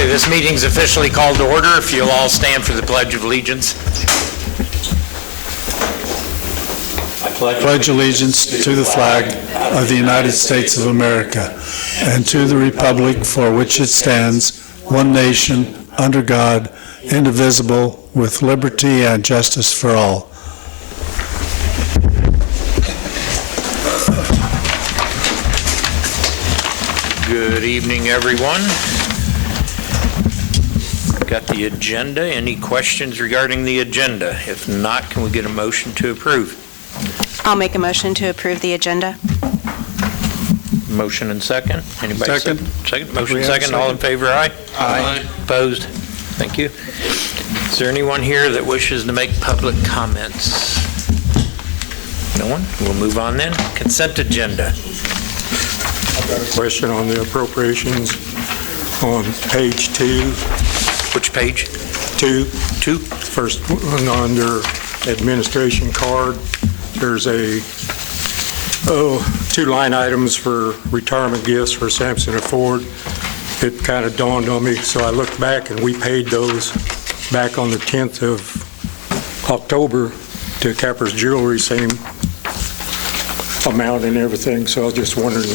Okay, this meeting's officially called to order. If you'll all stand for the Pledge of Allegiance. I pledge allegiance to the flag of the United States of America and to the republic for which it stands, one nation, under God, indivisible, with liberty and justice for all. Good evening, everyone. Got the agenda. Any questions regarding the agenda? If not, can we get a motion to approve? I'll make a motion to approve the agenda. Motion and second. Anybody? Second. Second. Motion second. All in favor, aye? Aye. Opposed? Thank you. Is there anyone here that wishes to make public comments? No one? We'll move on then. Consent agenda. Question on the appropriations on page 2. Which page? 2. 2? First one under administration card, there's two line items for retirement gifts for Sampson and Ford. It kind of dawned on me, so I looked back and we paid those back on the 10th of October to Capper's Jewelry, same amount and everything, so I was just wondering.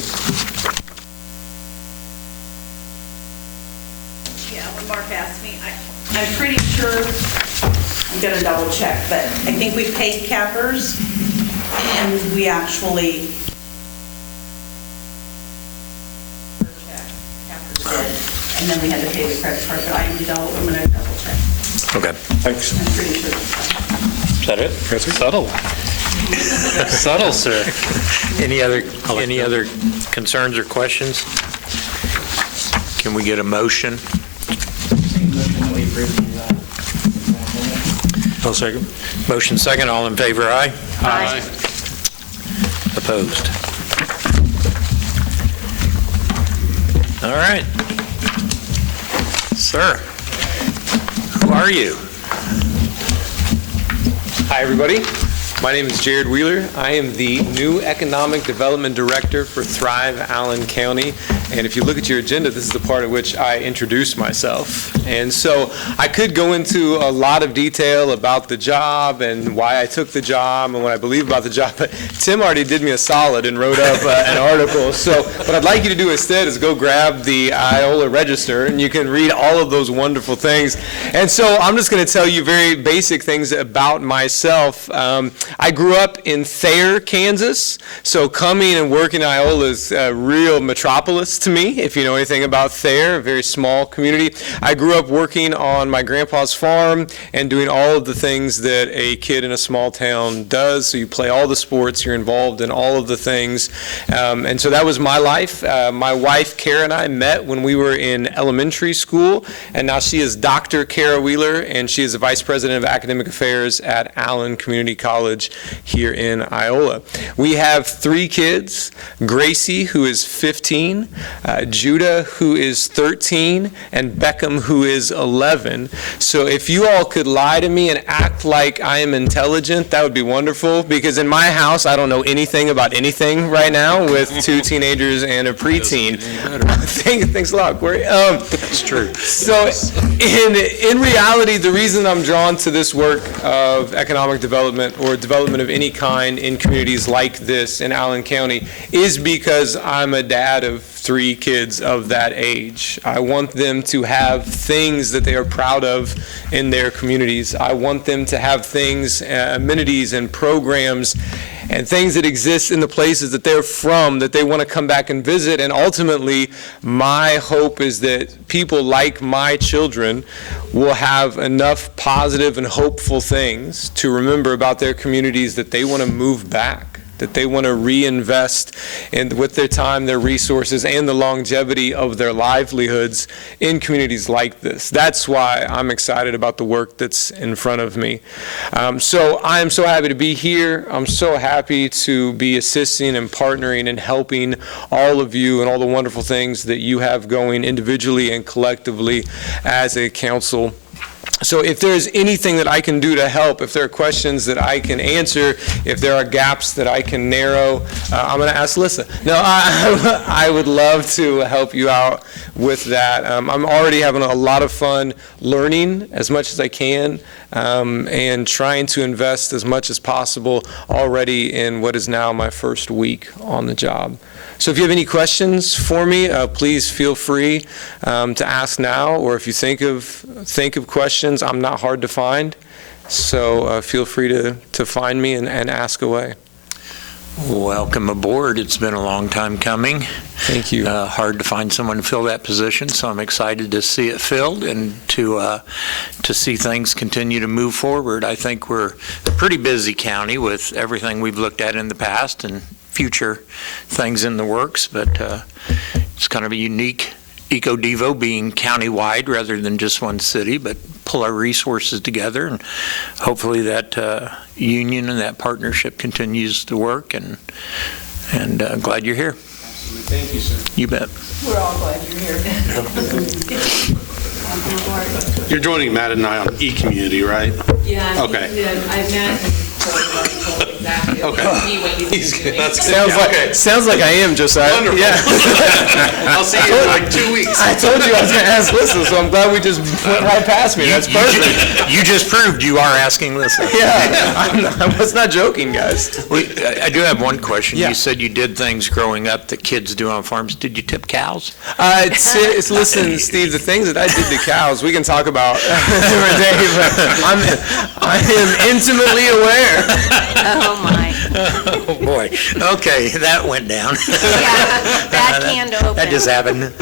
Yeah, when Mark asked me, I'm pretty sure, I'm going to double check, but I think we paid Cappers, and we actually Cappers did, and then we had to pay the credit card, but I'm going to double check. Okay. Thanks. I'm pretty sure. Is that it? That's it. Subtle. Subtle, sir. Any other concerns or questions? Can we get a motion? I'll second. Motion second. All in favor, aye? Aye. Opposed? All right. Sir, who are you? Hi, everybody. My name is Jared Wheeler. I am the new Economic Development Director for Thrive Allen County. And if you look at your agenda, this is the part at which I introduce myself. And so I could go into a lot of detail about the job and why I took the job and what I believe about the job, but Tim already did me a solid and wrote up an article. So what I'd like you to do instead is go grab the Iola Register and you can read all of those wonderful things. And so I'm just going to tell you very basic things about myself. I grew up in Thayer, Kansas, so coming and working in Iola is a real metropolis to me, if you know anything about Thayer, a very small community. I grew up working on my grandpa's farm and doing all of the things that a kid in a small town does. So you play all the sports, you're involved in all of the things. And so that was my life. My wife, Kara, and I met when we were in elementary school, and now she is Dr. Kara Wheeler, and she is the Vice President of Academic Affairs at Allen Community College here in Iola. We have 3 kids, Gracie, who is 15, Judah, who is 13, and Beckham, who is 11. So if you all could lie to me and act like I am intelligent, that would be wonderful, because in my house, I don't know anything about anything right now with 2 teenagers and a preteen. Thanks a lot, Corey. That's true. So in reality, the reason I'm drawn to this work of economic development or development of any kind in communities like this in Allen County is because I'm a dad of 3 kids of that age. I want them to have things that they are proud of in their communities. I want them to have things, amenities and programs and things that exist in the places that they're from that they want to come back and visit. And ultimately, my hope is that people like my children will have enough positive and hopeful things to remember about their communities that they want to move back, that they want to reinvest with their time, their resources, and the longevity of their livelihoods in communities like this. That's why I'm excited about the work that's in front of me. So I am so happy to be here. I'm so happy to be assisting and partnering and helping all of you and all the wonderful things that you have going individually and collectively as a council. So if there's anything that I can do to help, if there are questions that I can answer, if there are gaps that I can narrow, I'm going to ask Lissa. No, I would love to help you out with that. I'm already having a lot of fun learning as much as I can, and trying to invest as much as possible already in what is now my first week on the job. So if you have any questions for me, please feel free to ask now, or if you think of questions, I'm not hard to find. So feel free to find me and ask away. Welcome aboard. It's been a long time coming. Thank you. Hard to find someone to fill that position, so I'm excited to see it filled and to see things continue to move forward. I think we're a pretty busy county with everything we've looked at in the past and future things in the works, but it's kind of a unique EcoDevo being countywide rather than just one city, but pull our resources together, and hopefully that union and that partnership continues to work, and glad you're here. Absolutely. Thank you, sir. You bet. We're all glad you're here. You're joining Matt and I on e-community, right? Yeah. Okay. I've met him, told exactly. Okay. What he's doing. Sounds like I am, Josiah. Wonderful. Yeah. I'll see you in like 2 weeks. I told you I was going to ask Lissa, so I'm glad we just went right past me. That's perfect. You just proved you are asking Lissa. Yeah, I was not joking, guys. I do have one question. Yeah. You said you did things growing up that kids do on farms. Did you tip cows? Listen, Steve, the things that I did to cows, we can talk about every day, but I am intimately aware. Oh, my. Oh, boy. Okay, that went down. Yeah, bad can to open. That just happened.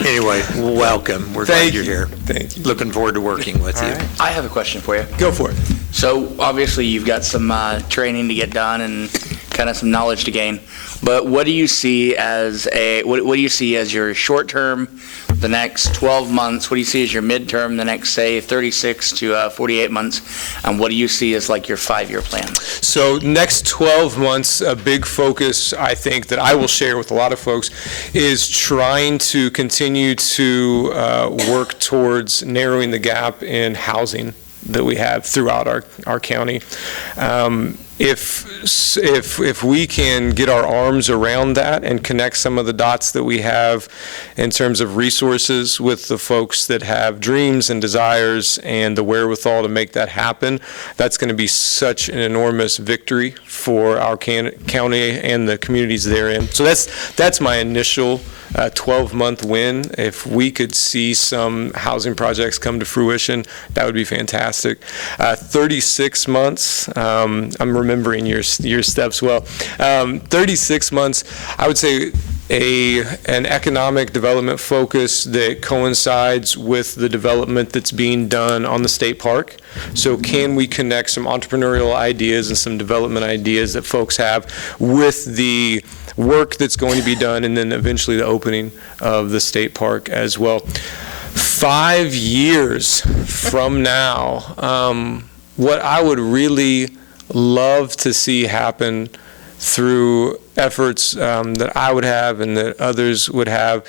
Anyway, welcome. We're glad you're here. Thank you. Looking forward to working with you. I have a question for you. Go for it. So obviously you've got some training to get done and kind of some knowledge to gain. But what do you see as what do you see as your short term, the next 12 months? What do you see as your midterm, the next, say, 36 to 48 months? And what do you see as like your 5-year plan? So next 12 months, a big focus, I think, that I will share with a lot of folks is trying to continue to work towards narrowing the gap in housing that we have throughout our county. If we can get our arms around that and connect some of the dots that we have in terms of resources with the folks that have dreams and desires and the wherewithal to make that happen, that's going to be such an enormous victory for our county and the communities therein. So that's my initial 12-month win. If we could see some housing projects come to fruition, that would be fantastic. 36 months, I'm remembering your steps well. 36 months, I would say an economic development focus that coincides with the development that's being done on the state park. So can we connect some entrepreneurial ideas and some development ideas that folks have with the work that's going to be done, and then eventually the opening of the state park as well. 5 years from now, what I would really love to see happen through efforts that I would have and that others would have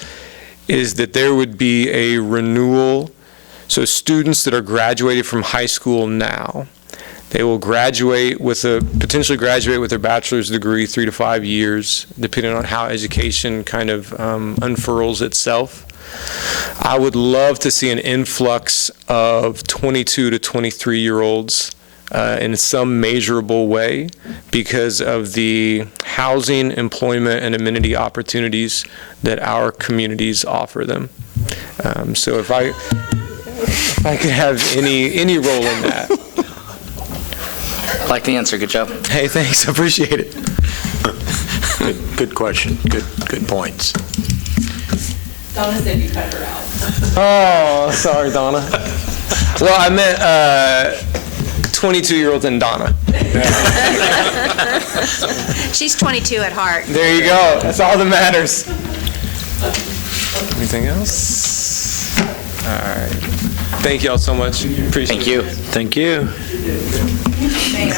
is that there would be a renewal. So students that are graduated from high school now, they will potentially graduate with their bachelor's degree 3 to 5 years, depending on how education kind of unfurls itself. I would love to see an influx of 22 to 23-year-olds in some measurable way because of the housing, employment, and amenity opportunities that our communities offer them. So if I could have any role in that. I like the answer. Good job. Hey, thanks. I appreciate it. Good question. Good points. Donna said you cut her out. Oh, sorry, Donna. Well, I meant 22-year-old and Donna. She's 22 at heart. There you go. That's all that matters. Anything else? All right. Thank you all so much. Appreciate it. Thank you. Mayor,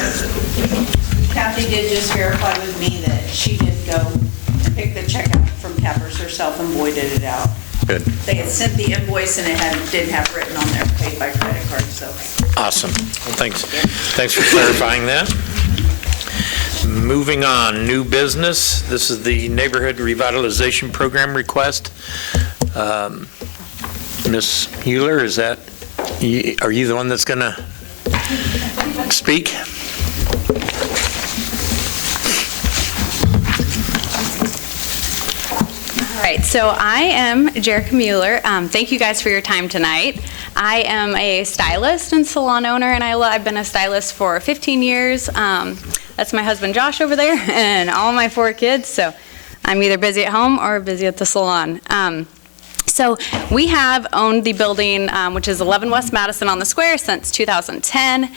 Kathy did just verify with me that she did go and pick the check out from Cappers herself, and Boy did it out. Good. They had sent the invoice and didn't have written on there, paid by credit card, so. Awesome. Well, thanks for clarifying that. Moving on, new business. This is the Neighborhood Revitalization Program request. Ms. Euler, are you the one that's going to speak? All right, so I am Jerica Mueller. Thank you guys for your time tonight. I am a stylist and salon owner in Iola. I've been a stylist for 15 years. That's my husband Josh over there and all my 4 kids. So I'm either busy at home or busy at the salon. So we have owned the building, which is 11 West Madison on the Square, since 2010.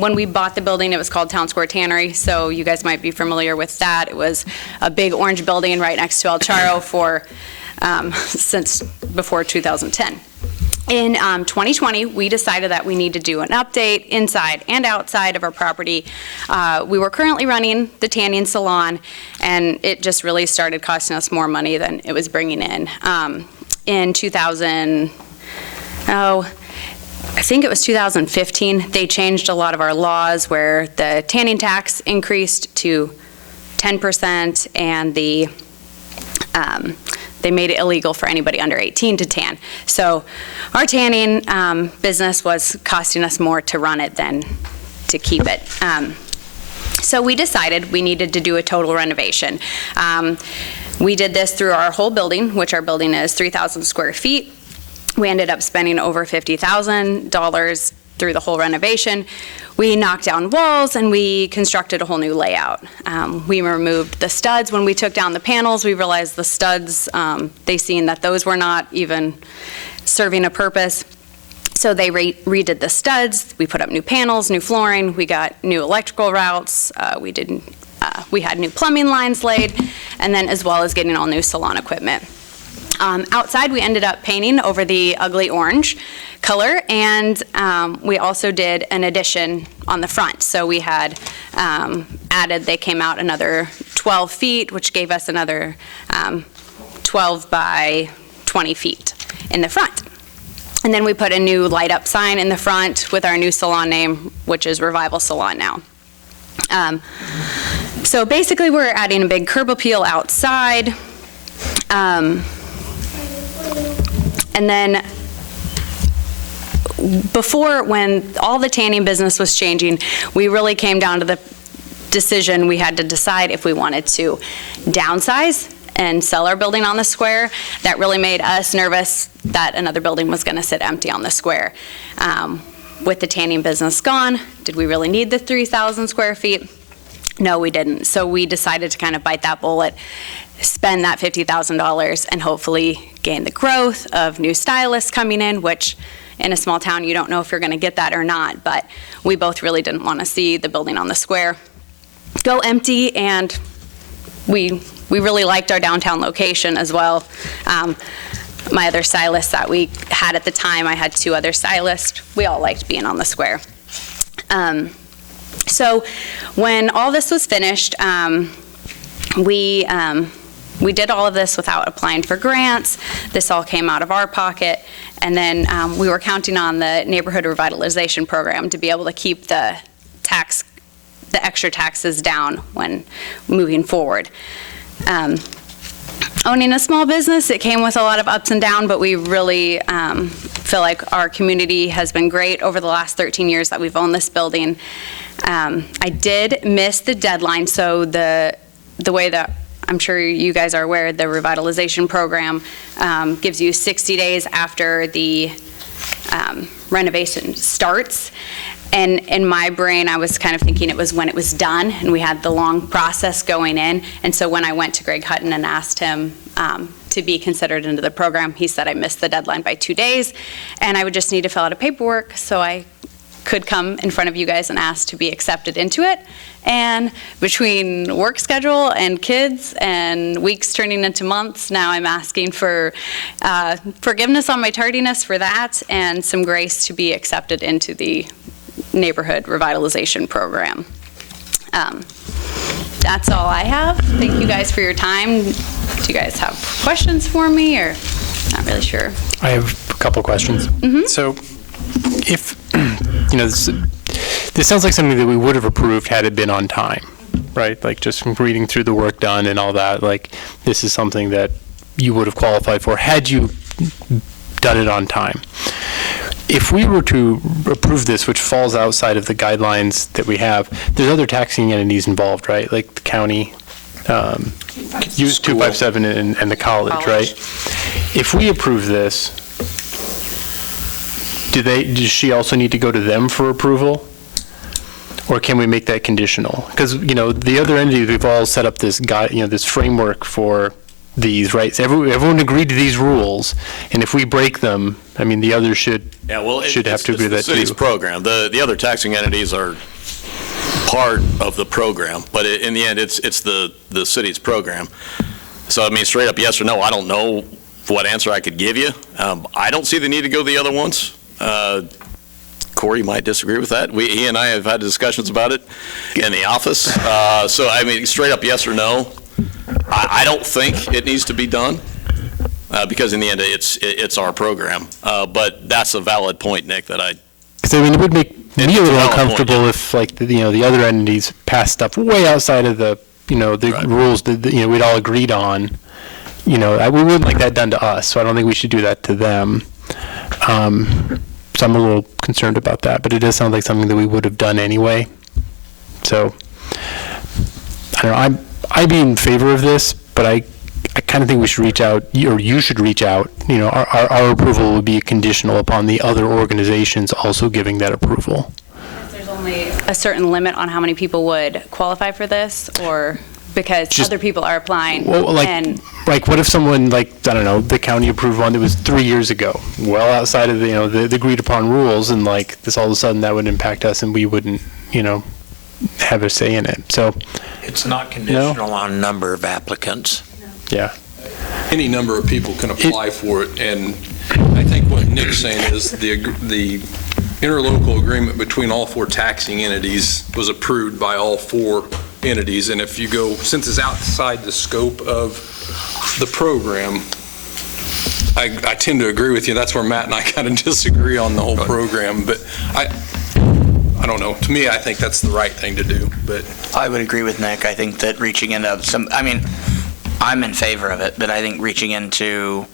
When we bought the building, it was called Town Square Tannery, so you guys might be familiar with that. It was a big orange building right next to El Charro since before 2010. In 2020, we decided that we need to do an update inside and outside of our property. We were currently running the tanning salon, and it just really started costing us more money than it was bringing in. In 2015, they changed a lot of our laws where the tanning tax increased to 10%, and they made it illegal for anybody under 18 to tan. So our tanning business was costing us more to run it than to keep it. So we decided we needed to do a total renovation. We did this through our whole building, which our building is 3,000 square feet. We ended up spending over $50,000 through the whole renovation. We knocked down walls and we constructed a whole new layout. We removed the studs. When we took down the panels, we realized the studs, they seen that those were not even serving a purpose. So they redid the studs. We put up new panels, new flooring. We got new electrical routes. We had new plumbing lines laid, and then as well as getting all new salon equipment. Outside, we ended up painting over the ugly orange color, and we also did an addition on the front. So we had they came out another 12 feet, which gave us another 12 by 20 feet in the front. And then we put a new light up sign in the front with our new salon name, which is Revival Salon now. So basically, we're adding a big curb appeal outside. And then before, when all the tanning business was changing, we really came down to the decision we had to decide if we wanted to downsize and sell our building on the square. That really made us nervous that another building was going to sit empty on the square. With the tanning business gone, did we really need the 3,000 square feet? No, we didn't. So we decided to kind of bite that bullet, spend that $50,000, and hopefully gain the growth of new stylists coming in, which in a small town, you don't know if you're going to get that or not. But we both really didn't want to see the building on the square go empty, and we really liked our downtown location as well. My other stylists that we had at the time, I had 2 other stylists. We all liked being on the square. So when all this was finished, we did all of this without applying for grants. This all came out of our pocket. And then we were counting on the Neighborhood Revitalization Program to be able to keep the extra taxes down when moving forward. Owning a small business, it came with a lot of ups and downs, but we really feel like our community has been great over the last 13 years that we've owned this building. I did miss the deadline, so the way that I'm sure you guys are aware, the revitalization program gives you 60 days after the renovation starts. And in my brain, I was kind of thinking it was when it was done, and we had the long process going in. And so when I went to Greg Hutton and asked him to be considered into the program, he said I missed the deadline by 2 days, and I would just need to fill out a paperwork so I could come in front of you guys and ask to be accepted into it. And between work schedule and kids and weeks turning into months, now I'm asking for forgiveness on my tardiness for that and some grace to be accepted into the Neighborhood Revitalization Program. That's all I have. Thank you guys for your time. Do you guys have questions for me or? Not really sure. I have a couple questions. So if, this sounds like something that we would have approved had it been on time, right? Like just from reading through the work done and all that, like this is something that you would have qualified for had you done it on time. If we were to approve this, which falls outside of the guidelines that we have, there's other taxing entities involved, right? Like the county, 257 and the college, right? If we approve this, does she also need to go to them for approval? Or can we make that conditional? Because, the other entities, we've all set up this this framework for these, right? So everyone agreed to these rules, and if we break them, the others should have to agree to that too. It's the city's program. The other taxing entities are part of the program, but in the end, it's the city's program. So, straight up yes or no, I don't know what answer I could give you. I don't see the need to go the other ones. Corey might disagree with that. He and I have had discussions about it in the office. So, straight up yes or no, I don't think it needs to be done because in the end, it's our program. But that's a valid point, Nick, that Because it would make me a little uncomfortable if, like, the other entities passed stuff way outside of the rules that we'd all agreed on. We wouldn't like that done to us, so I don't think we should do that to them. So I'm a little concerned about that, but it does sound like something that we would have done anyway. So I don't know. I'd be in favor of this, but I kind of think we should reach out, or you should reach out. Our approval would be conditional upon the other organizations also giving that approval. There's only a certain limit on how many people would qualify for this, or because other people are applying? Well, like what if someone, the county approved one that was 3 years ago, well outside of the agreed upon rules, and this all of a sudden that would impact us and we wouldn't, have a say in it. So it's not conditional on number of applicants. Yeah. Any number of people can apply for it, and I think what Nick's saying is the interlocal agreement between all four taxing entities was approved by all four entities, and if you go, since it's outside the scope of the program, I tend to agree with you. That's where Matt and I kind of disagree on the whole program, but I don't know. To me, I think that's the right thing to do, but I would agree with Nick. I think that reaching into I'm in favor of it, but I think reaching into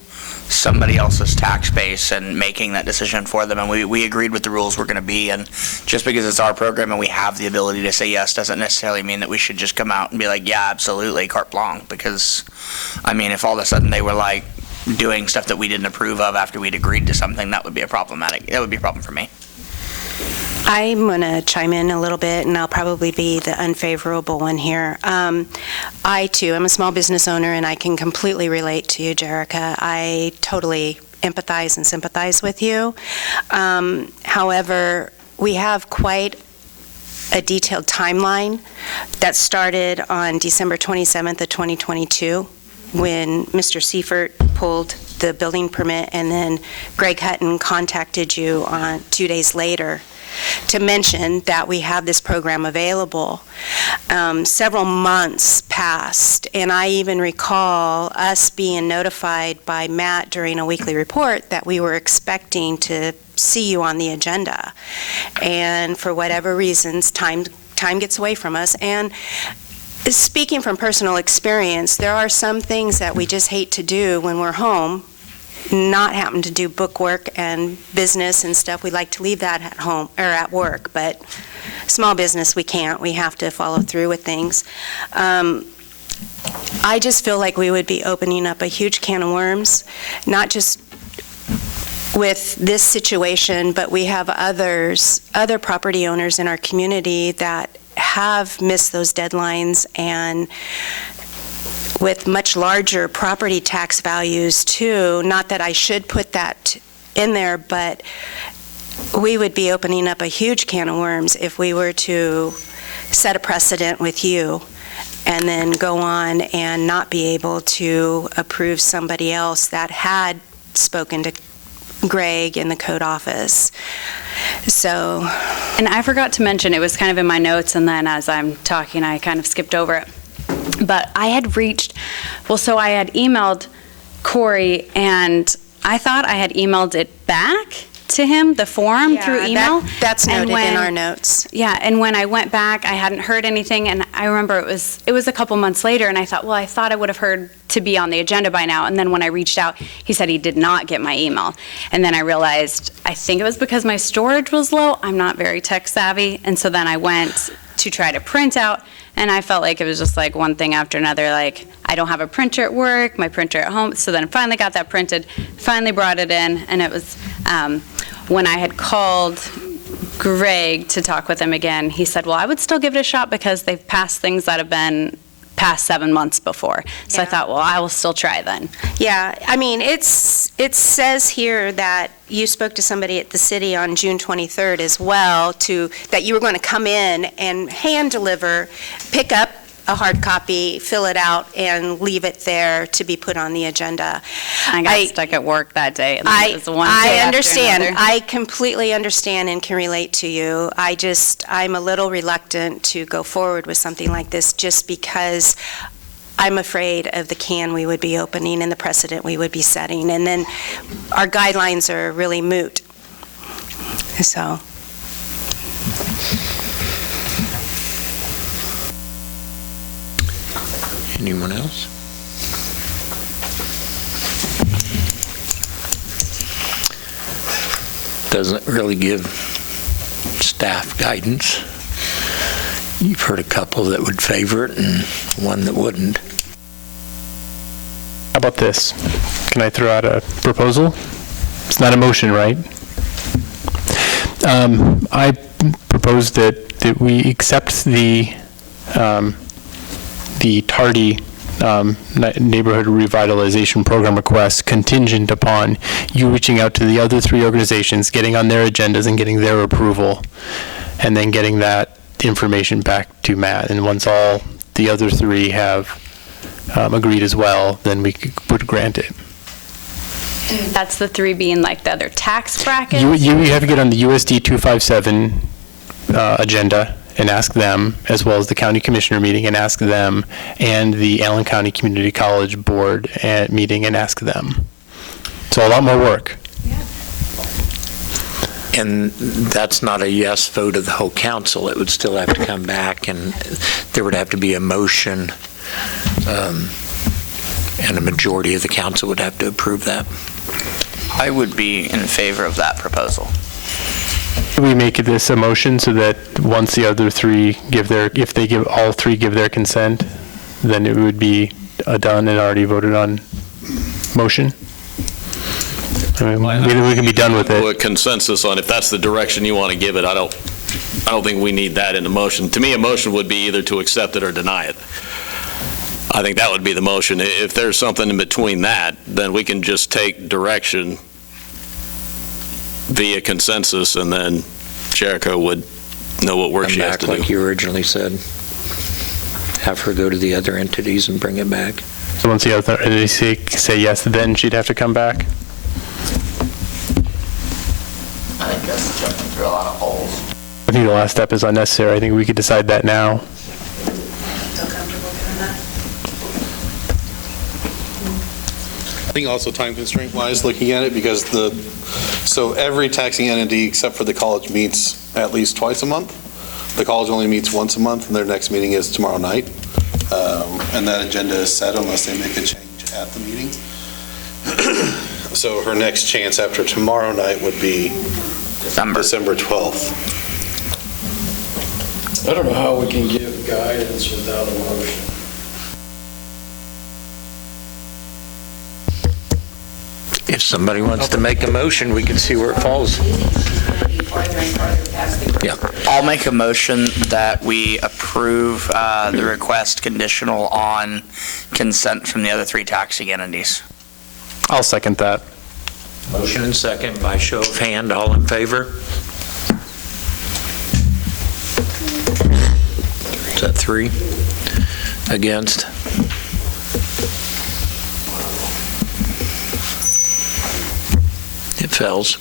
somebody else's tax base and making that decision for them, and we agreed with the rules were going to be, and just because it's our program and we have the ability to say yes doesn't necessarily mean that we should just come out and be like, yeah, absolutely, carte blanche, because, if all of a sudden they were doing stuff that we didn't approve of after we'd agreed to something, that would be a problem for me. I'm going to chime in a little bit, and I'll probably be the unfavorable one here. I, too, am a small business owner, and I can completely relate to you, Jerica. I totally empathize and sympathize with you. However, we have quite a detailed timeline that started on December 27th of 2022 when Mr. Seifert pulled the building permit, and then Greg Hutton contacted you on 2 days later to mention that we have this program available. Several months passed, and I even recall us being notified by Matt during a weekly report that we were expecting to see you on the agenda. And for whatever reasons, time gets away from us. And speaking from personal experience, there are some things that we just hate to do when we're home, not happen to do book work and business and stuff. We like to leave that at home or at work, but small business we can't. We have to follow through with things. I just feel like we would be opening up a huge can of worms, not just with this situation, but we have other property owners in our community that have missed those deadlines, and with much larger property tax values too. Not that I should put that in there, but we would be opening up a huge can of worms if we were to set a precedent with you and then go on and not be able to approve somebody else that had spoken to Greg in the code office. So, and I forgot to mention, it was kind of in my notes, and then as I'm talking, I kind of skipped over it. But I had I had emailed Corey and I thought I had emailed it back to him, the form, through Yeah, email. That's And noted in when- our notes. Yeah, and when I went back, I hadn't heard anything, and I remember it was a couple months later, and I thought, well, I thought I would have heard to be on the agenda by now, and then when I reached out, he said he did not get my email. And then I realized, I think it was because my storage was low. I'm not very tech savvy, and so then I went to try to print out, and I felt like it was just like one thing after another, like, I don't have a printer at work, my printer at home, so then finally got that printed, finally brought it in, and it was, when I had called Greg to talk with him again, he said, well, I would still give it a shot because they've passed things that have been past 7 months before. So I thought, well, I will still try then. Yeah, I mean, it says here that you spoke to somebody at the city on June 23rd as well, that you were going to come in and hand deliver, pick up a hard copy, fill it out, and leave it there to be put on the agenda. I got stuck at work that day. And it was one day I after understand. another. I completely understand and can relate to you. I'm a little reluctant to go forward with something like this just because I'm afraid of the can we would be opening and the precedent we would be setting. And then our guidelines are really moot. So. Anyone else? Doesn't really give staff guidance. You've heard a couple that would favor it and one that wouldn't. How about this? Can I throw out a proposal? It's not a motion, right? I propose that we accept the tardy neighborhood revitalization program request contingent upon you reaching out to the other 3 organizations, getting on their agendas and getting their approval, and then getting that information back to Matt. And once all the other 3 have agreed as well, then we would grant it. That's the 3 being like the other tax brackets? You have to get on the USD 257 agenda and ask them, as well as the county commissioner meeting and ask them, and the Allen County Community College Board meeting and ask them. So a lot more work. And that's not a yes vote of the whole council. It would still have to come back, and there would have to be a motion, and a majority of the council would have to approve that. I would be in favor of that proposal. We make this a motion so that once the other 3 if all 3 give their consent, then it would be a done and already voted on motion. I mean, we can be done with it. With consensus on if that's the direction you want to give it, I don't think we need that in the motion. To me, a motion would be either to accept it or deny it. I think that would be the motion. If there's something in between that, then we can just take direction via consensus, and then Jericho would know what work Come she has back to like do. you originally said. Have her go to the other entities and bring it back. So once the other entities say yes, then she'd have to come back. I think that's jumping through a lot of holes. I think the last step is unnecessary. I think we could decide that now. Feel comfortable doing that? I think also time constraint wise, looking at it, because so every taxing entity except for the college meets at least twice a month. The college only meets once a month, and their next meeting is tomorrow night. And that agenda is set unless they make a change at the meeting. So her next chance after tomorrow night would be December 12th. I don't know how we can give guidance without a motion. If somebody wants to make a motion, we can see where it falls. Yeah. I'll make a motion that we approve the request conditional on consent from the other 3 taxing entities. I'll second that. Motion and second by show of hand, all in favor? Is that 3? Against? It fails.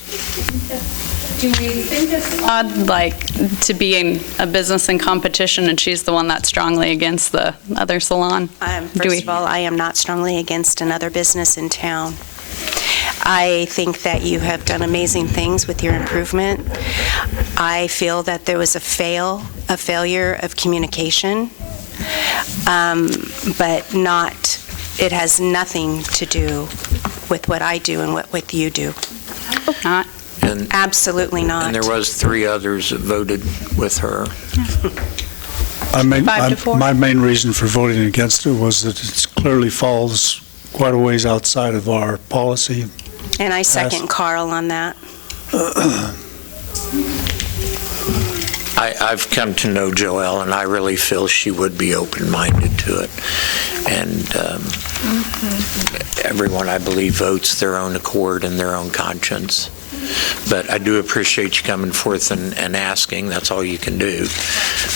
Do we think it's odd, like, to be in a business in competition, and she's the one that's strongly against the other salon? First of all, I am not strongly against another business in town. I think that you have done amazing things with your improvement. I feel that there was a failure of communication, but it has nothing to do with what I do and what you do. Hope not. And Absolutely not. And there was 3 others that voted with her. My main reason for voting against it was that it clearly falls quite a ways outside of our policy. And I second Carl on that. I've come to know Joelle, and I really feel she would be open-minded to it. And everyone, I believe, votes their own accord and their own conscience. But I do appreciate you coming forth and asking. That's all you can do.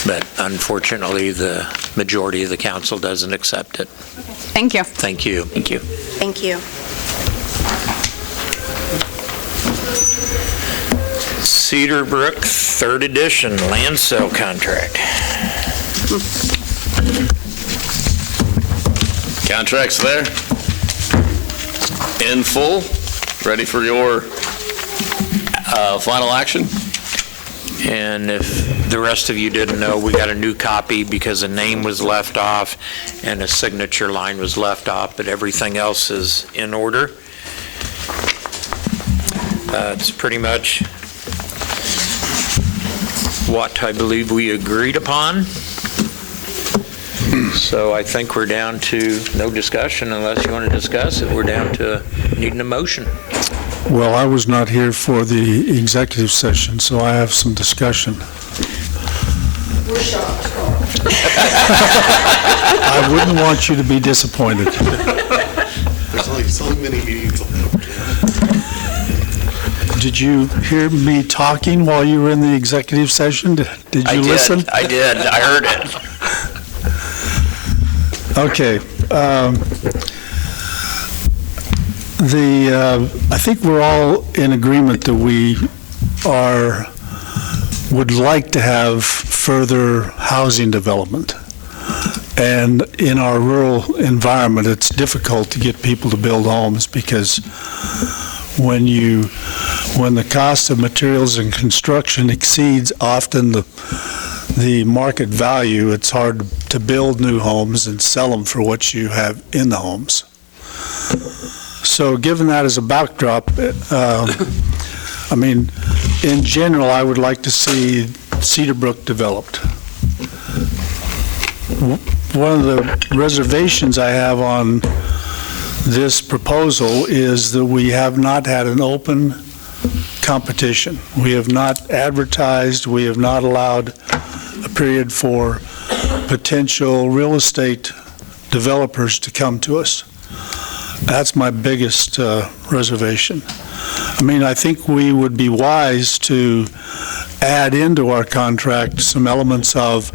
But unfortunately, the majority of the council doesn't accept it. Thank you. Thank you. Thank you. Thank you. Cedar Brook, 3rd edition, land sale contract. Contract's there, in full, ready for your final action. And if the rest of you didn't know, we got a new copy because a name was left off and a signature line was left off, but everything else is in order. It's pretty much what I believe we agreed upon. So I think we're down to no discussion unless you want to discuss it. We're down to needing a motion. Well, I was not here for the executive session, so I have some discussion. We're shocked, Carl. I wouldn't want you to be disappointed. There's only so many meetings. Did you hear me talking while you were in the executive session? Did you listen? I did. I heard it. Okay. I think we're all in agreement that we would like to have further housing development. And in our rural environment, it's difficult to get people to build homes because when the cost of materials and construction exceeds often the market value, it's hard to build new homes and sell them for what you have in the homes. So given that as a backdrop, I mean, in general, I would like to see Cedar Brook developed. One of the reservations I have on this proposal is that we have not had an open competition. We have not advertised, we have not allowed a period for potential real estate developers to come to us. That's my biggest reservation. I mean, I think we would be wise to add into our contract some elements of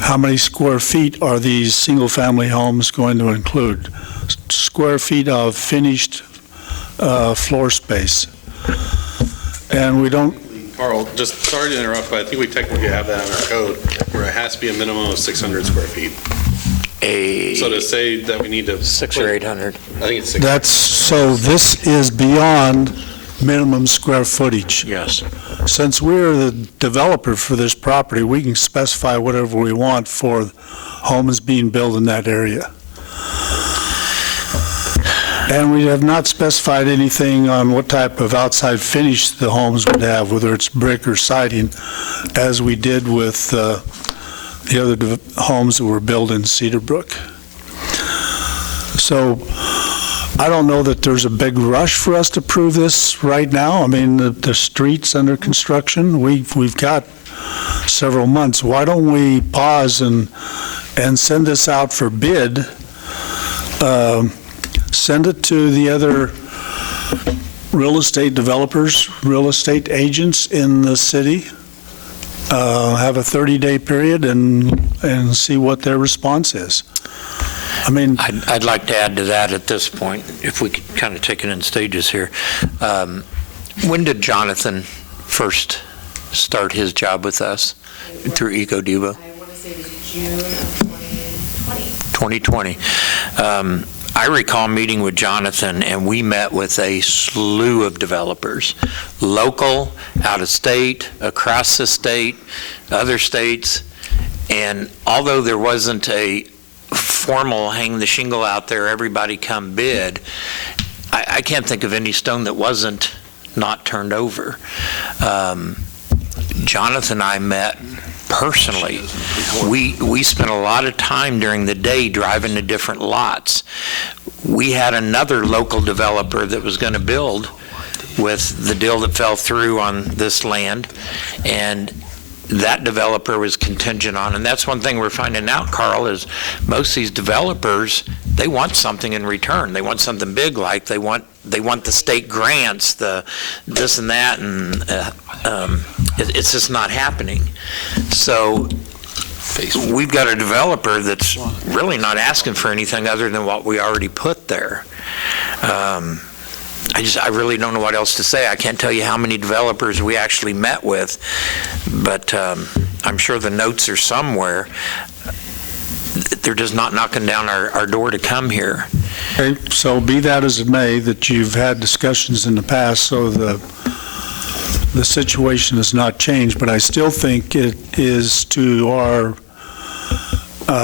how many square feet are these single-family homes going to include. Square feet of finished floor space. And we don't... Carl, just sorry to interrupt, but I think we technically have that in our code where it has to be a minimum of 600 square feet. So to say that we need to... 600 or 800. I think it's 600. So this is beyond minimum square footage. Yes. Since we're the developer for this property, we can specify whatever we want for homes being built in that area. And we have not specified anything on what type of outside finish the homes would have, whether it's brick or siding, as we did with the other homes that were built in Cedar Brook. So I don't know that there's a big rush for us to prove this right now. I mean, the street's under construction. We've got several months. Why don't we pause and send this out for bid? Send it to the other real estate developers, real estate agents in the city. Have a 30-day period and see what their response is. I mean, I'd like to add to that at this point, if we could kind of take it in stages here. When did Jonathan first start his job with us through EcoDevo? I want to say it was June of 2020. 2020. I recall meeting with Jonathan, and we met with a slew of developers, local, out of state, across the state, other states, and although there wasn't a formal hang the shingle out there, everybody come bid, I can't think of any stone that wasn't not turned over. Jonathan and I met personally. We spent a lot of time during the day driving to different lots. We had another local developer that was going to build with the deal that fell through on this land, and that developer was contingent on, and that's one thing we're finding out, Carl, is most of these developers, they want something in return. They want something big, like they want the state grants, the this and that, and it's just not happening. So we've got a developer that's really not asking for anything other than what we already put there. I really don't know what else to say. I can't tell you how many developers we actually met with, but I'm sure the notes are somewhere. They're just not knocking down our door to come here. Okay, so be that as it may, that you've had discussions in the past, so the situation has not changed, but I still think it is to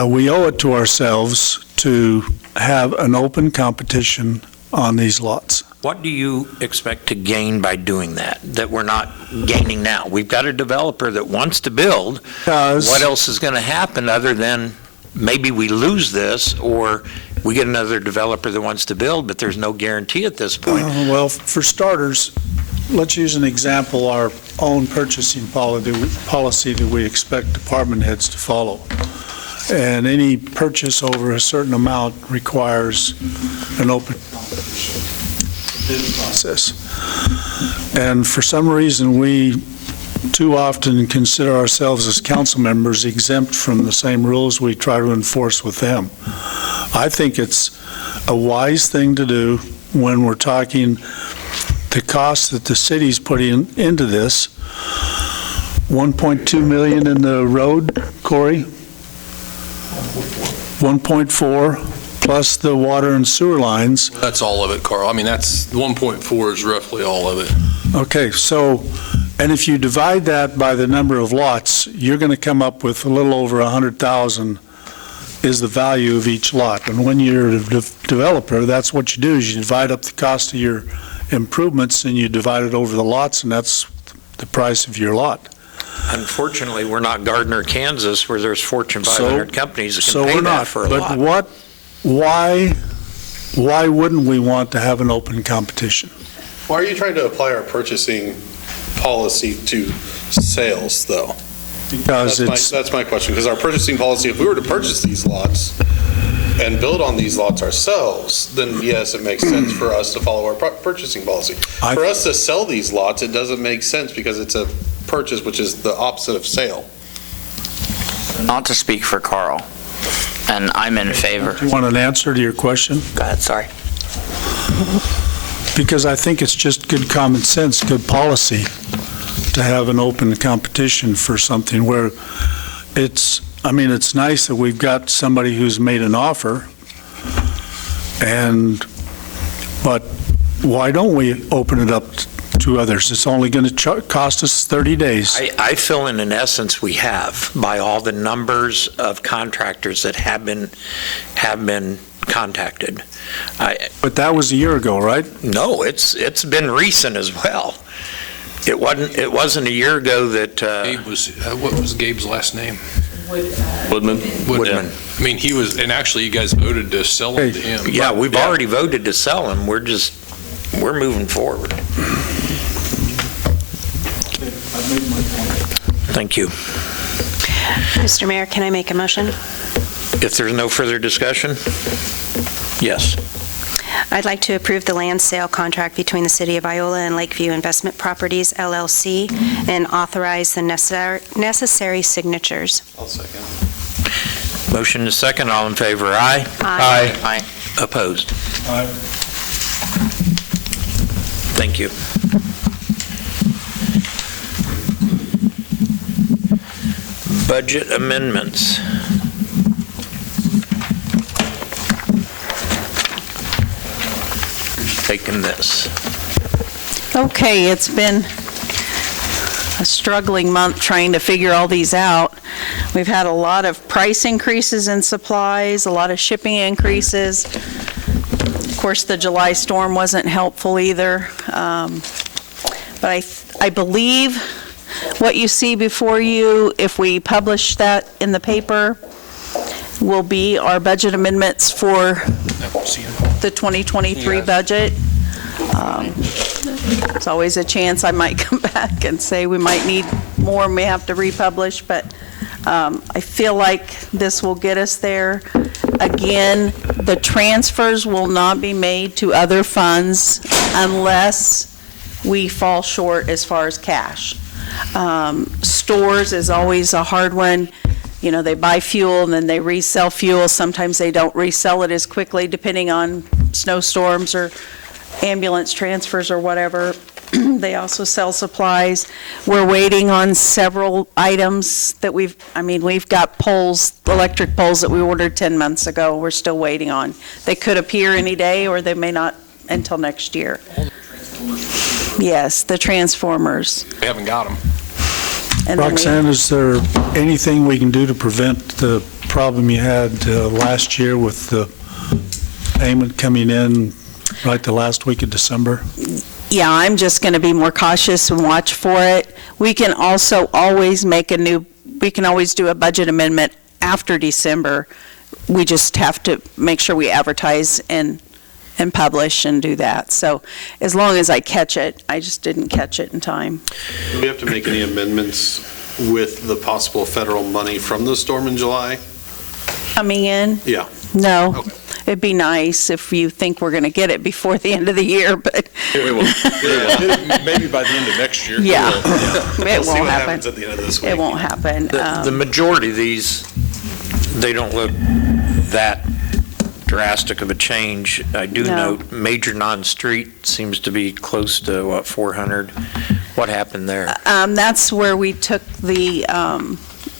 we owe it to ourselves to have an open competition on these lots. What do you expect to gain by doing that we're not gaining now? We've got a developer that wants to build. What else is going to happen other than maybe we lose this, or we get another developer that wants to build, but there's no guarantee at this point? Well, for starters, let's use an example, our own purchasing policy that we expect department heads to follow. And any purchase over a certain amount requires an open bid process. And for some reason, we too often consider ourselves as council members exempt from the same rules we try to enforce with them. I think it's a wise thing to do when we're talking the cost that the city's putting into this. 1.2 million in the road, Corey? 1.4 plus the water and sewer lines. That's all of it, Carl. I mean, that's 1.4 is roughly all of it. Okay, so, and if you divide that by the number of lots, you're going to come up with a little over 100,000 is the value of each lot. And when you're a developer, that's what you do, is you divide up the cost of your improvements and you divide it over the lots, and that's the price of your lot. Unfortunately, we're not Gardner, Kansas, where there's Fortune 500 companies that can pay that for a lot. But why wouldn't we want to have an open competition? Why are you trying to apply our purchasing policy to sales, though? Because that's my question, because our purchasing policy, if we were to purchase these lots and build on these lots ourselves, then yes, it makes sense for us to follow our purchasing policy. For us to sell these lots, it doesn't make sense because it's a purchase, which is the opposite of sale. Not to speak for Carl, and I'm in favor. Do you want an answer to your question? Go ahead, sorry. Because I think it's just good common sense, good policy to have an open competition for something where it's nice that we've got somebody who's made an offer, but why don't we open it up to others? It's only going to cost us 30 days. I feel in essence we have, by all the numbers of contractors that have been contacted. But that was a year ago, right? No, it's been recent as well. It wasn't a year ago that. Gabe was, what was Gabe's last name? Woodman. Woodman. I mean, he was, and actually you guys voted to sell him to him. Yeah, we've already voted to sell him. We're moving forward. I've made my point. Thank you. Mr. Mayor, can I make a motion? If there's no further discussion, yes. I'd like to approve the land sale contract between the City of Iola and Lakeview Investment Properties, LLC, and authorize the necessary signatures. I'll second. Motion is second. All in favor, aye? Aye. Aye. Opposed? Aye. Thank you. Budget amendments. taking this. Okay, it's been a struggling month trying to figure all these out. We've had a lot of price increases in supplies, a lot of shipping increases. Of course, the July storm wasn't helpful either. But I believe what you see before you, if we publish that in the paper, will be our budget amendments for the 2023 budget. There's always a chance I might come back and say we might need more and we have to republish, but I feel like this will get us there. Again, the transfers will not be made to other funds unless we fall short as far as cash. Stores is always a hard one. You know, they buy fuel and then they resell fuel. Sometimes they don't resell it as quickly depending on snowstorms or ambulance transfers or whatever. They also sell supplies. We're waiting on several items that we've got poles, electric poles that we ordered 10 months ago. We're still waiting on. They could appear any day or they may not until next year. Yes, the transformers. We haven't got them. And then Roxanne, is there anything we can do to prevent the problem you had last year with the payment coming in right the last week of December? Yeah, I'm just going to be more cautious and watch for it. We can also always we can always do a budget amendment after December. We just have to make sure we advertise and publish and do that. So as long as I catch it, I just didn't catch it in time. Do we have to make any amendments with the possible federal money from the storm in July? Coming in? Yeah. No. Okay. It'd be nice if you think we're going to get it before the end of the year, but We will. Maybe by the end of next year. yeah, We'll it see won't what happen. happens at the end of this week. It won't happen. The majority of these, they don't look that drastic of a change. I do No. note major non-street seems to be close to, 400? What happened there? That's where we took the,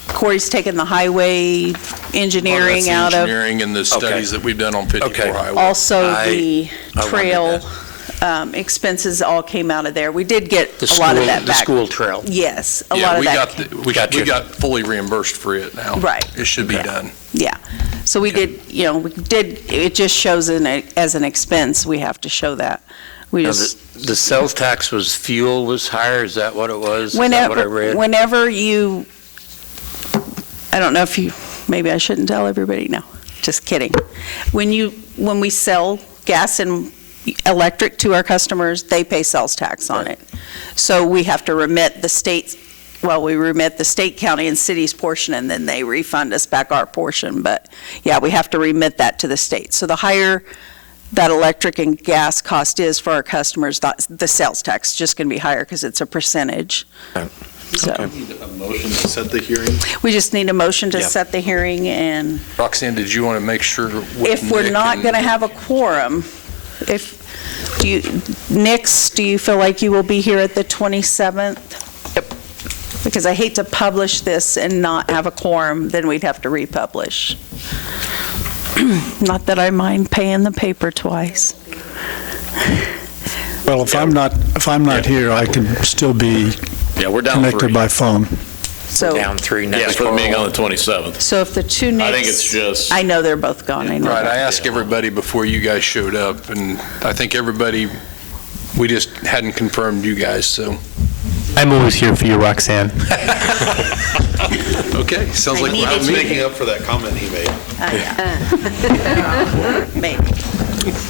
Corey's taken the highway engineering out of. Engineering and the studies that we've done on 54 Okay. Highway. Also, I the wondered trail expenses all came out of there. We did get a lot of that The back. school trail. Yes, a Yeah, lot of we that. got we got fully reimbursed for it now. Right. It should be Okay. done. Yeah. So we did, it just shows as an expense. We have to show that. We Now, just. the sales tax fuel was higher, is that what it was? Is that what I read? Whenever you, I don't know if you, maybe I shouldn't tell everybody, no, just kidding. When we sell gas and electric to our customers, they pay sales tax on it. So we have to remit the state, we remit the state, county, and city's portion, and then they refund us back our portion. But yeah, we have to remit that to the state. So the higher that electric and gas cost is for our customers, the sales tax is just going to be higher because it's a percentage. So Need a motion to set the hearing? we just need a motion to Yeah. set the hearing, and Roxanne, did you want to make sure with if we're Nick not and- going to have a quorum, Nix, do you feel like you will be here at the 27th? Yep. Because I hate to publish this and not have a quorum, then we'd have to republish. Not that I mind paying the paper twice. Well, if I'm not here, I can still be Yeah, we're down connected 3. by phone. So, Down 3 Yeah, next for the meeting fall. on the 27th. so if the two Nix. I think it's just, I know they're both gone, I know Right, I that. asked everybody before you guys showed up, and I think everybody, we just hadn't confirmed you guys, so. I'm always here for you, Roxanne. Okay, sounds I like we're needed having a to meeting. Making up for that comment he made. Maybe.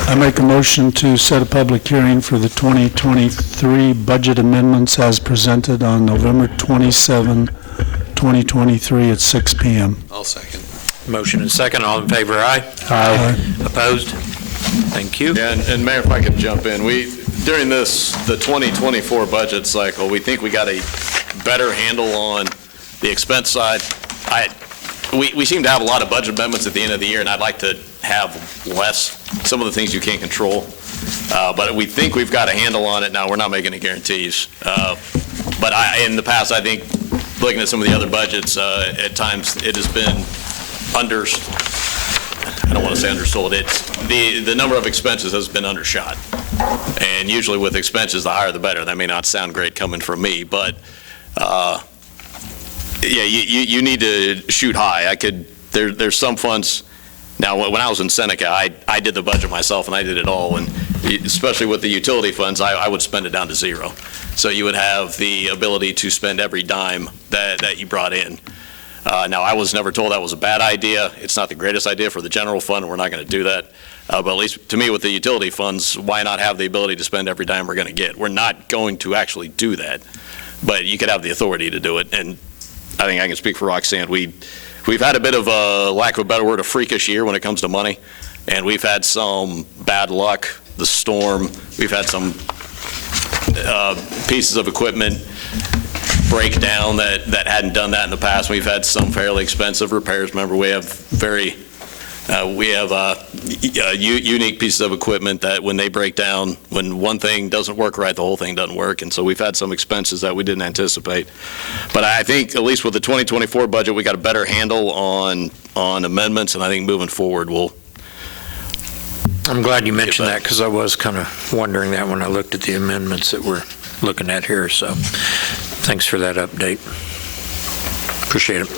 I make a motion to set a public hearing for the 2023 budget amendments as presented on November 27, 2023 at 6 p.m. I'll second. Motion and second, all in favor, aye? Aye. Opposed? Thank you. yeah, and Mayor, if I could jump in, during the 2024 budget cycle, we think we got a better handle on the expense side. We seem to have a lot of budget amendments at the end of the year, and I'd like to have less, some of the things you can't control. But we think we've got a handle on it now. We're not making any guarantees. But in the past, I think, looking at some of the other budgets, at times it has been I don't want to say undersold. The number of expenses has been undershot. And usually with expenses, the higher the better. That may not sound great coming from me, but yeah, you need to shoot high. There's some funds. Now, when I was in Seneca, I did the budget myself, and I did it all, and especially with the utility funds, I would spend it down to zero. So you would have the ability to spend every dime that you brought in. Now, I was never told that was a bad idea. It's not the greatest idea for the general fund, and we're not going to do that. But at least to me, with the utility funds, why not have the ability to spend every dime we're going to get? We're not going to actually do that, but you could have the authority to do it. And I think I can speak for Roxanne. We've had a bit of a, lack of a better word, a freakish year when it comes to money, and we've had some bad luck, the storm, we've had some pieces of equipment break down that hadn't done that in the past. We've had some fairly expensive repairs. Remember, we have unique pieces of equipment that when they break down, when one thing doesn't work right, the whole thing doesn't work. And so we've had some expenses that we didn't anticipate. But I think, at least with the 2024 budget, we got a better handle on amendments, and I think moving forward, I'm glad you mentioned that, because I was kind of wondering that when I looked at the amendments that we're looking at here. So thanks for that update. Appreciate it.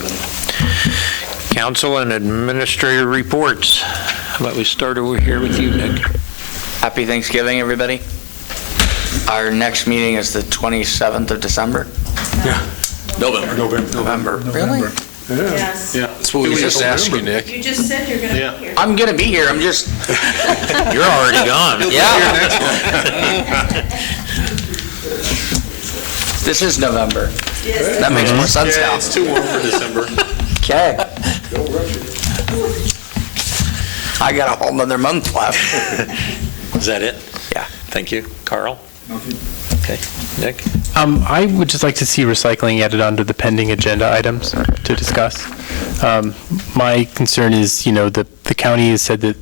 Council and administrator reports. How about we start over here with you, Nick? Happy Thanksgiving, everybody. Our next meeting is the 27th of December. Yeah. November. Really? Yes. Yeah, that's what we just asked you, Nick. You just said you're going to be here. I'm going to be here. I'm just. You're already gone. Yeah. This is November. Yes. That makes more sense now. It's too warm for December. Okay. I got a whole nother month left. Is that it? Yeah. Thank you. Carl? Okay. Nick? I would just like to see recycling added onto the pending agenda items to discuss. My concern is, the county has stated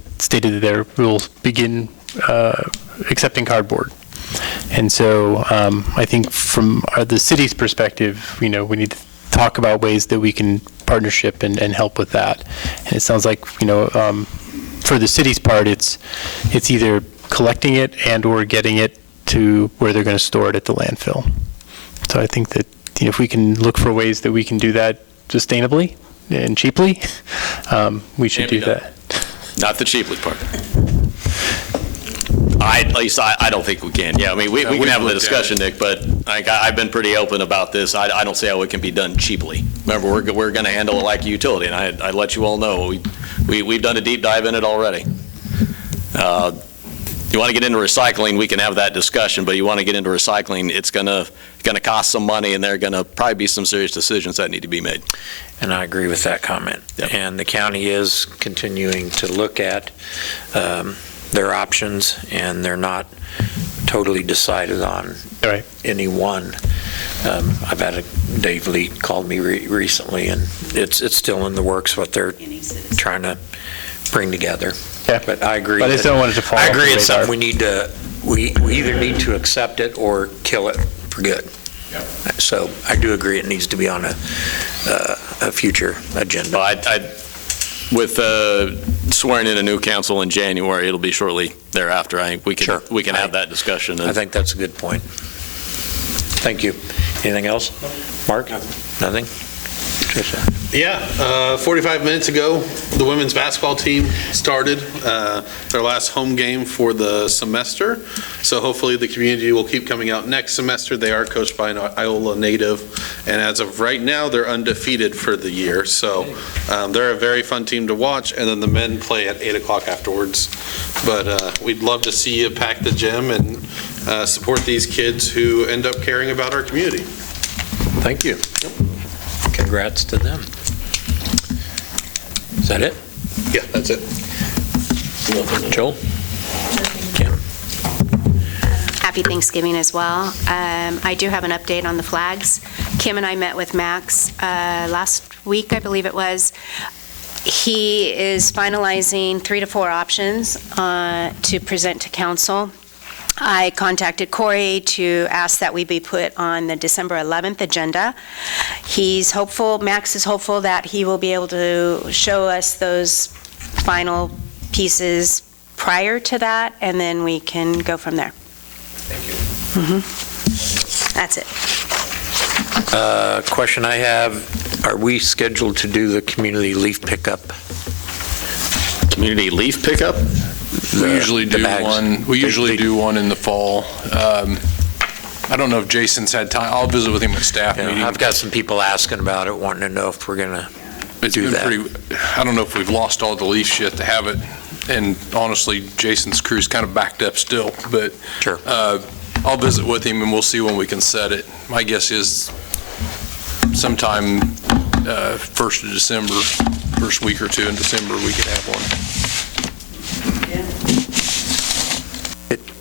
that their rules begin accepting cardboard. And so I think from the city's perspective, we need to talk about ways that we can partnership and help with that. And it sounds like, for the city's part, it's either collecting it and or getting it to where they're going to store it at the landfill. So I think that if we can look for ways that we can do that sustainably and cheaply, we should do that. Not the cheaply part. At least I don't think we can. Yeah, I mean, we can have the discussion, Nick, but I've been pretty open about this. I don't see how it can be done cheaply. Remember, we're going to handle it like a utility, and I let you all know we've done a deep dive in it already. You want to get into recycling, we can have that discussion, but you want to get into recycling, it's going to cost some money, and there are going to probably be some serious decisions that need to be made. And I agree with that comment. Yep. And the county is continuing to look at their options, and they're not totally decided on any one. I've had Dave Lee called me recently, and it's still in the works what they're trying to bring together. Yeah. But I agree. But I just don't want it to fall I off agree the it's radar. something we either need to accept it or kill it for good. Yep. So I do agree it needs to be on a future agenda. With swearing in a new council in January, it'll be shortly thereafter. I think we can have that discussion. I think that's a good point. Thank you. Anything else? Mark? Nothing? Tricia? Yeah, 45 minutes ago, the women's basketball team started their last home game for the semester. So hopefully the community will keep coming out next semester. They are coached by an Iola native, and as of right now, they're undefeated for the year. So they're a very fun team to watch, and then the men play at 8 o'clock afterwards. But we'd love to see you pack the gym and support these kids who end up caring about our community. Thank you. Congrats to them. Is that it? Yeah, that's it. Joel? Kim? Happy Thanksgiving as well. I do have an update on the flags. Kim and I met with Max last week, I believe it was. He is finalizing 3 to 4 options to present to council. I contacted Corey to ask that we be put on the December 11th agenda. He's hopeful, Max is hopeful that he will be able to show us those final pieces prior to that, and then we can go from there. Thank you. That's it. Question I have, are we scheduled to do the community leaf pickup? Community leaf pickup? We usually the do bags. one, in the fall. I don't know if Jason's had time, I'll visit with him at staff Yeah, meeting. I've got some people asking about it, wanting to know if we're going to It's do been that. pretty, I don't know if we've lost all the leaf shit to have it, and honestly, Jason's crew's kind of backed up still, but Sure. I'll visit with him and we'll see when we can set it. My guess is sometime 1st of December, first week or two in December, we could have one.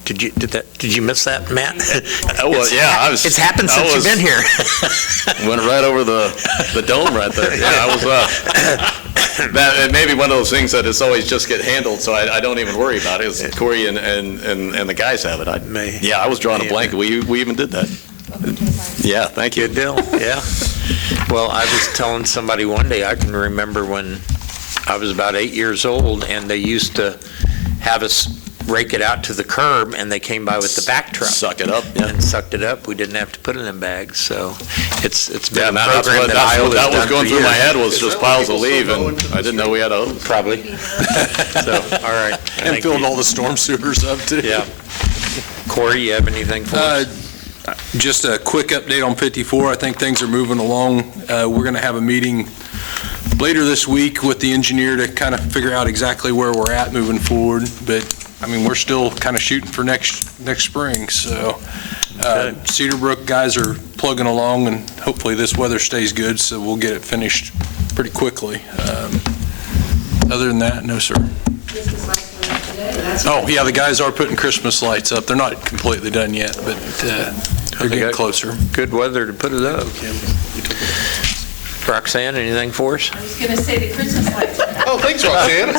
Did you miss that, Matt? It's happened since you've been here. Went right over the dome right there. Yeah, I was, that may be one of those things that it's always just get handled, so I don't even worry about it. It's Corey and the guys have it. I was drawing a blanket. We even did that. Yeah, thank you. Good deal, yeah. Well, I was telling somebody one day, I can remember when I was about 8 years old, and they used to have us rake it out to the curb, and they came by with the back truck. Suck it up, yeah. And sucked it up. We didn't have to put it in bags, so it's Yeah, been a that's program what, that Iola that was done going for through my years. head was just piles of leaf, and I didn't know we had a hose. Probably. So, all right. And Thank filling you. all the storm sewers up too. Yeah. Corey, you have anything for us? Just a quick update on 54. I think things are moving along. We're going to have a meeting later this week with the engineer to kind of figure out exactly where we're at moving forward. But, I mean, we're still kind of shooting for next spring. So Cedar Brook guys are plugging along, and hopefully this weather stays good, so we'll get it finished pretty quickly. Other than that, no, sir. Oh, yeah, the guys are putting Christmas lights up. They're not completely done yet, but they're getting closer. Good weather to put it up. Roxanne, anything for us? I was going to say the Christmas lights. Oh, thanks, Roxanne.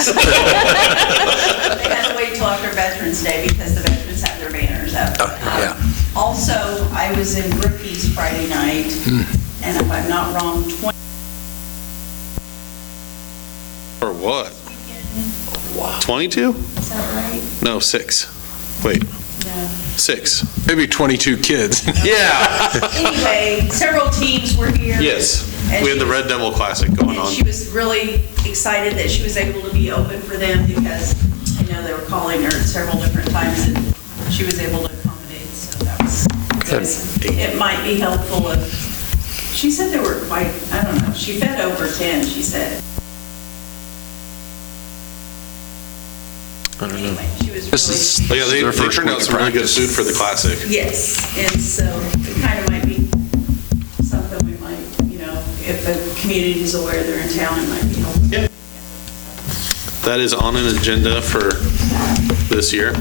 They had to wait till after Veterans Day because the veterans have their banners up. Yeah. Also, I was in Brookings Friday night, and if I'm not wrong, 20. Or what? 22? Is that right? No, 6. Wait, No. 6. Maybe 22 kids. Yeah. Anyway, several teams were here. Yes. And We had the she was- Red Devil Classic going And on. she was really excited that she was able to be open for them because I know they were calling her several different times and she was able to accommodate, so that was good. It might be helpful if, she said there were quite, I don't know, she fed over 10, she said. Anyway, she was really. Yeah, they turned out some really good food for the Classic. Yes, and so it kind of might be something we might, if the community is aware they're in town, it might be helpful. Yeah. That is on an agenda for this year.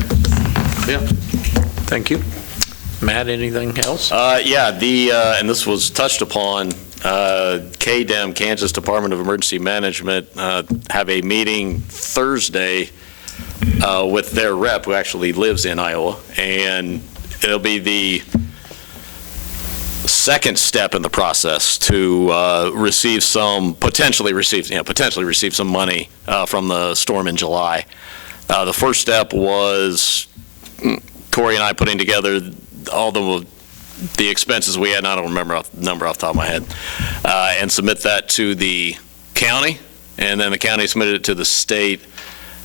Yeah. Thank you. Matt, anything else? Yeah, and this was touched upon, KDEM, Kansas Department of Emergency Management, have a meeting Thursday with their rep who actually lives in Iowa, and it'll be the second step in the process to potentially receive some money from the storm in July. The first step was Corey and I putting together all the expenses we had, and I don't remember the number off the top of my head, and submit that to the county, and then the county submitted it to the state,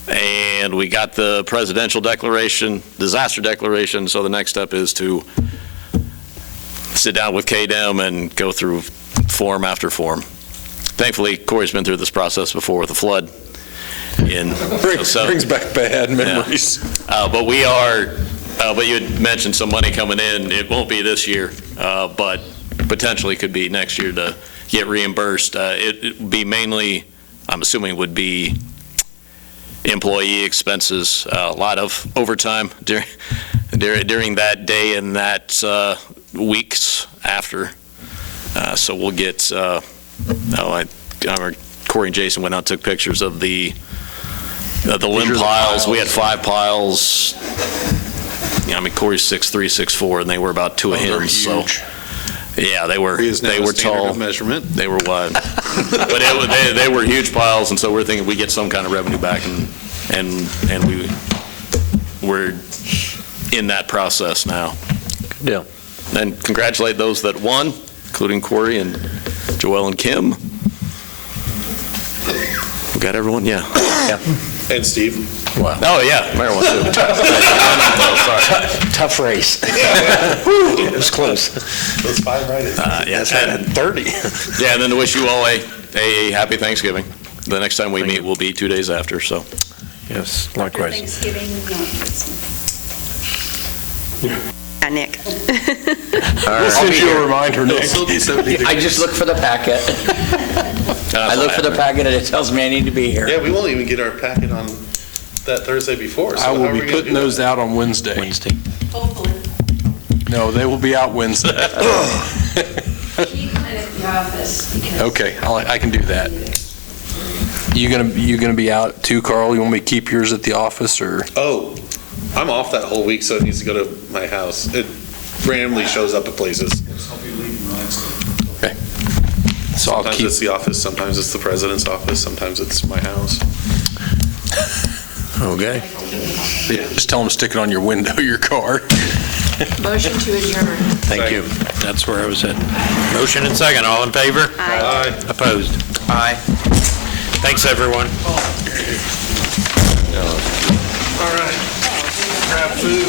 and we got the presidential declaration, disaster declaration, so the next step is to sit down with KDEM and go through form after form. Thankfully, Corey's been through this process before with the flood in Brings back bad memories. but you had mentioned some money coming in. It won't be this year, but potentially could be next year to get reimbursed. It would be mainly, I'm assuming, would be employee expenses, a lot of overtime during that day and that weeks after. So we'll get, Corey and Jason went out and took pictures of the limb piles. We had 5 piles. Corey's 6'3", 6'4", and they were about 2 of him. So, yeah, they were tall. Measurement. They were wide, but they were huge piles, and so we're thinking we get some kind of revenue back, and we we're in that process now. Good deal. And congratulate those that won, including Corey and Joelle and Kim. We got everyone? Yeah. And Steve. Wow. Oh, yeah, Mayor won too. Tough race. It was close. Those 5 write-ins. Yes, and 30. Yeah, and then to wish you all a happy Thanksgiving. The next time we meet will be 2 days after, so. Yes, likewise. Thanksgiving, not Christmas. Yeah, Nick. We'll send you a reminder, Nick. I just look for the packet. I look for the packet and it tells me I need to be here. Yeah, we won't even get our packet on that Thursday before. So I how will are we be gonna putting do those that? out on Wednesday. Hopefully. No, they will be out Wednesday. Keep them at the office because. Okay, I can do that. You gonna be out too, Carl? You want me to keep yours at the office, or? Oh, I'm off that whole week, so it needs to go to my house. It randomly shows up at places. Okay. So I'll Sometimes keep. it's the office, sometimes it's the president's office, sometimes it's my house. Okay. Just tell them to stick it on your window, your car. Motion to adjourn. Thank you. That's where I was at. Motion and second. All in favor? Aye. Opposed? Aye. Thanks, everyone. All right. Grab food.